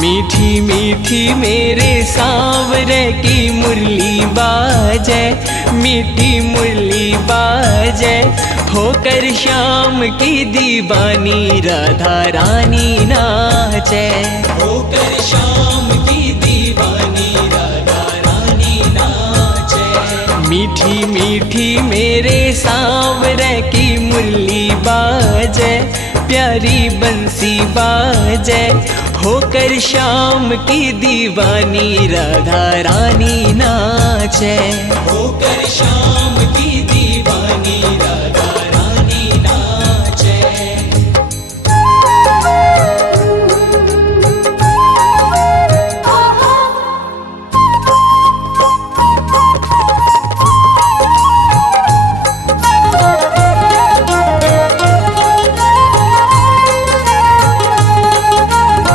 मीठी मीठी मेरे सांवरे की मुरली बाजे, मीठी मुरली बाजे, होकर श्याम की दीवानी राधा रानी नाचे, होकर श्याम की दीवानी राधा रानी नाचे। मीठी मीठी मेरे सांवरे की मुरली बाजे, प्यारी बंसी बाजे, होकर श्याम की दीवानी राधा रानी नाचे, होकर श्याम